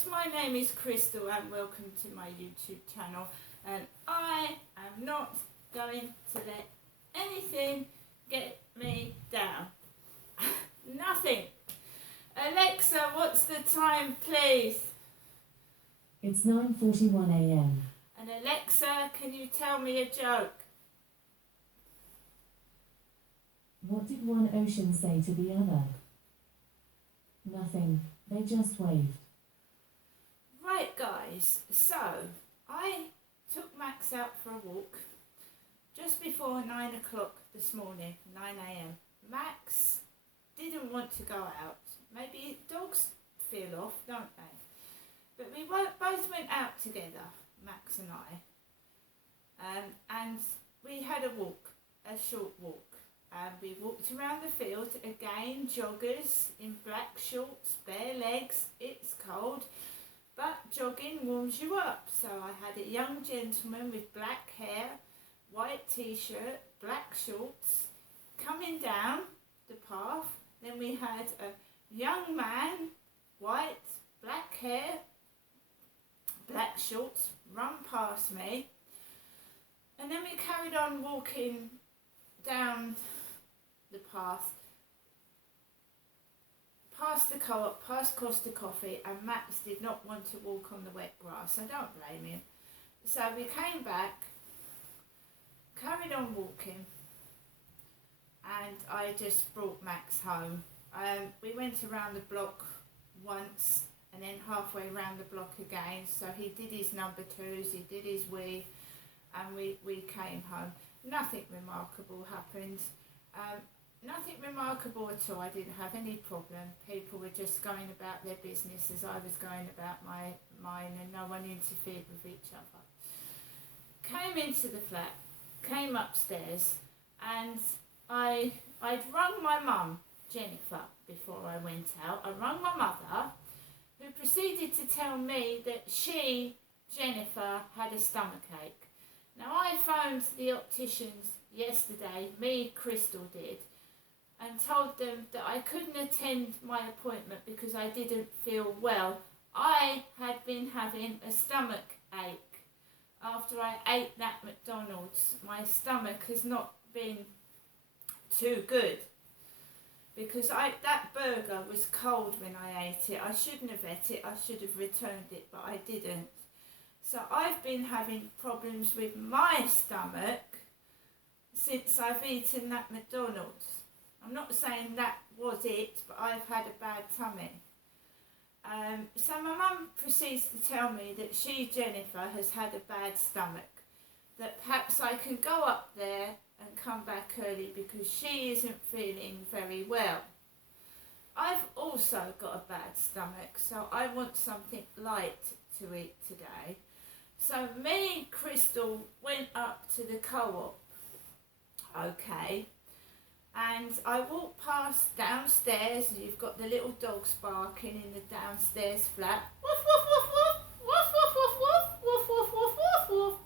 guys, my name is Crystal and welcome to my YouTube channel, and I am not going to let anything get me down. Nothing. Alexa, what's the time please? It's 9:41 a.m. And Alexa, can you tell me a joke? What did one ocean say to the other? Nothing. They just waved. Right guys, so I took Max out for a walk just before 9 o'clock this morning, 9 a.m. Max didn't want to go out. Maybe dogs feel off, don't they? But we both went out together, Max and I, and we had a walk, a short walk. We walked around the field, again joggers in black shorts, bare legs, it's cold, but jogging warms you up. So I had a young gentleman with black hair, white t-shirt, black shorts, coming down the path. Then we had a young man, white, black hair, black shorts, run past me. And then we carried on walking down the path, past the co-op, past Costa Coffee, and Max did not want to walk on the wet grass. I don't blame him. So we came back, carried on walking, and I just brought Max home. We went around the block once and then halfway around the block again. So he did his number twos, he did his wee, and we came home. Nothing remarkable happened. Nothing remarkable at all. I didn't have any problem. People were just going about their business as I was going about mine, and no one interfered with each other. Came into the flat, came upstairs, and I'd rung my mum, Jennifer, before I went out. I rung my mother, who proceeded to tell me that she, Jennifer, had a stomachache. Now I phoned the opticians yesterday, me, Crystal did, and told them that I couldn't attend my appointment because I didn't feel well. I had been having a stomach ache after I ate that McDonald's. My stomach has not been too good because that burger was cold when I ate it. I shouldn't have ate it, I should have returned it, but I didn't. So I've been having problems with my stomach since I've eaten that McDonald's. I'm not saying that was it, but I've had a bad tummy. So my mum proceeds to tell me that she, Jennifer, has had a bad stomach, that perhaps I can go up there and come back early because she isn't feeling very well. I've also got a bad stomach, so I want something light to eat today. So me, Crystal, went up to the co-op, okay, and I walked past downstairs, and you've got the little dogs barking in the downstairs flat. Woof, woof, woof, woof, woof, woof, woof, woof, woof, woof, woof, woof.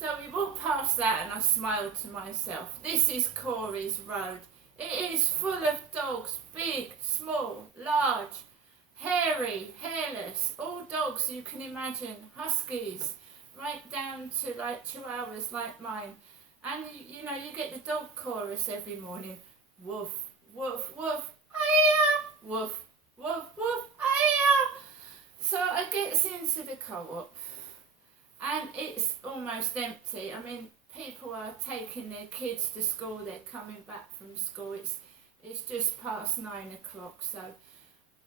So we walked past that and I smiled to myself. This is Corey's Road. It is full of dogs, big, small, large, hairy, hairless, all dogs you can imagine, huskies, right down to like chihuahuas like mine. And you know, you get the dog chorus every morning. Woof, woof, woof, hiya, woof, woof, woof, hiya. So I gets into the co-op and it's almost empty. I mean, people are taking their kids to school, they're coming back from school. It's just past 9 o'clock, so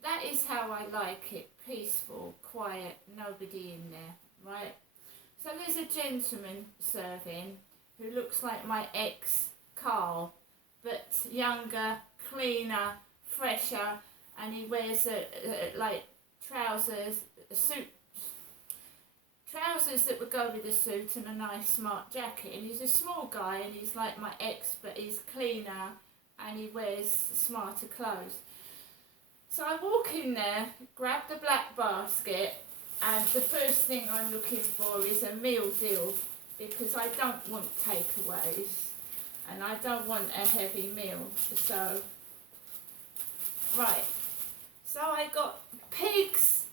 that is how I like it, peaceful, quiet, nobody in there, right? So there's a gentleman serving who looks like my ex, Carl, but younger, cleaner, fresher, and he wears like trousers, a suit, trousers that would go with a suit and a nice smart jacket. And he's a small guy and he's like my ex, but he's cleaner and he wears smarter clothes. So I walk in there, grab the black basket, and the first thing I'm looking for is a meal deal because I don't want takeaways and I don't want a heavy meal. So, right, so I got pigs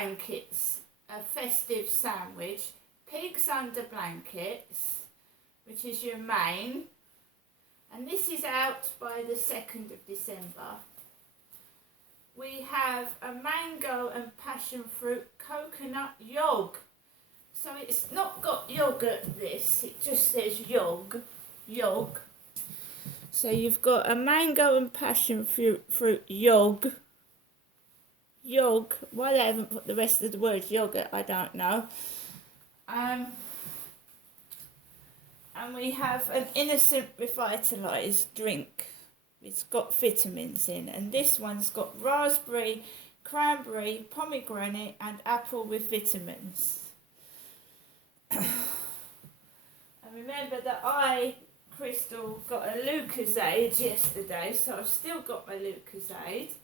blankets, a festive sandwich, pigs under blankets, which is your main, and this is out by the 2nd of December. We have a mango and passion fruit coconut yog. So it's not got yogurt, this, it just says yog. So you've got a mango and passion fruit yog. Why they haven't put the rest of the word yogurt, I don't know. And we have an innocent revitalised drink. It's got vitamins in, and this one's got raspberry, cranberry, pomegranate and apple with vitamins. And remember that I, Crystal, got a Lucozade yesterday, so I've still got my Lucozade.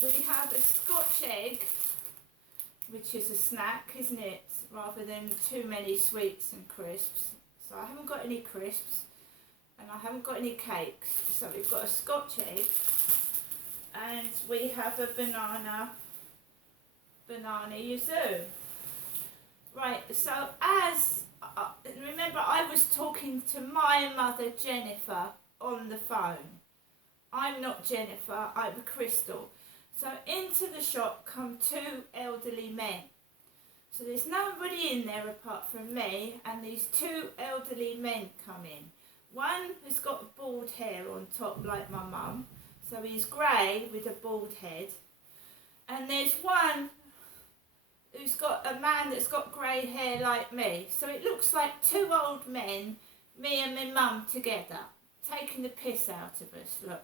We have a Scotch egg, which is a snack, isn't it? Rather than too many sweets and crisps. So I haven't got any crisps and I haven't got any cakes. So we've got a Scotch egg and we have a banana yuzu. Right, so remember I was talking to my mother Jennifer on the phone. I'm not Jennifer, I'm Crystal. So into the shop come 2 elderly men. So there's nobody in there apart from me, and these 2 elderly men come in. One has got bald hair on top like my mum, so he's grey with a bald head. And there's one who's got a man that's got grey hair like me. So it looks like 2 old men, me and my mum together, taking the piss out of us. Look,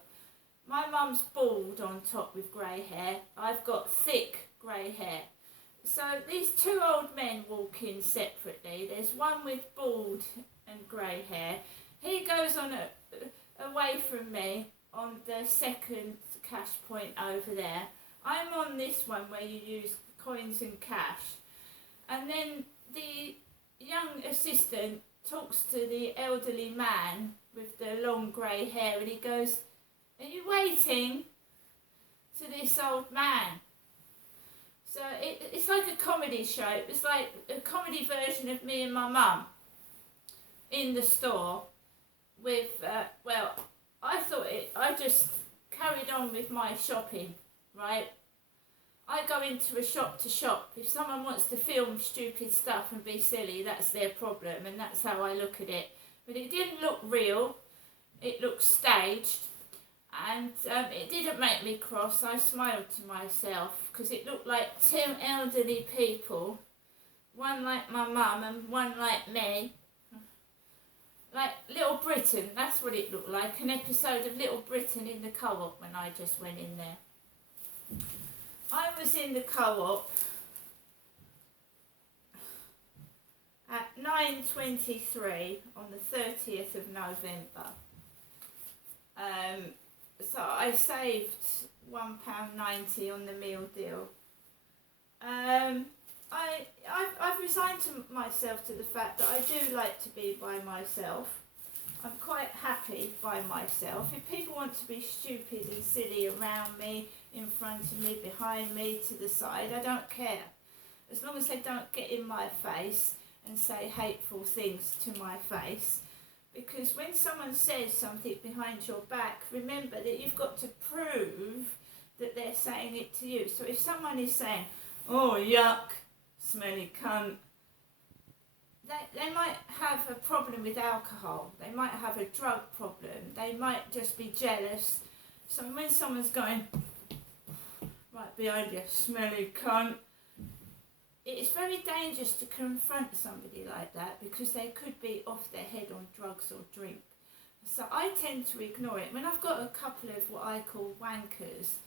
my mum's bald on top with grey hair. I've got thick grey hair. So these 2 old men walk in separately. There's one with bald and grey hair. He goes on away from me on the second cash point over there. I'm on this one where you use coins and cash. And then the young assistant talks to the elderly man with the long grey hair and he goes, "Are you waiting?" to this old man. So it's like a comedy show. It's like a comedy version of me and my mum in the store with, I just carried on with my shopping, right? I go into a shop to shop. If someone wants to film stupid stuff and be silly, that's their problem, and that's how I look at it. But it didn't look real. It looked staged. And it didn't make me cross. I smiled to myself because it looked like 2 elderly people, one like my mum and one like me, like Little Britain. That's what it looked like, an episode of Little Britain in the co-op when I just went in there. I was in the co-op at 9:23 on the 30th of November. So I saved £1.90 on the meal deal. I've resigned to myself to the fact that I do like to be by myself. I'm quite happy by myself. If people want to be stupid and silly around me, in front of me, behind me, to the side, I don't care. As long as they don't get in my face and say hateful things to my face. Because when someone says something behind your back, remember that you've got to prove that they're saying it to you. So if someone is saying, "Oh, yuck, smelly cunt," they might have a problem with alcohol. They might have a drug problem. They might just be jealous. So when someone's going right behind you, "Smelly cunt," it's very dangerous to confront somebody like that because they could be off their head on drugs or drink. So I tend to ignore it. When I've got a couple of what I call wankers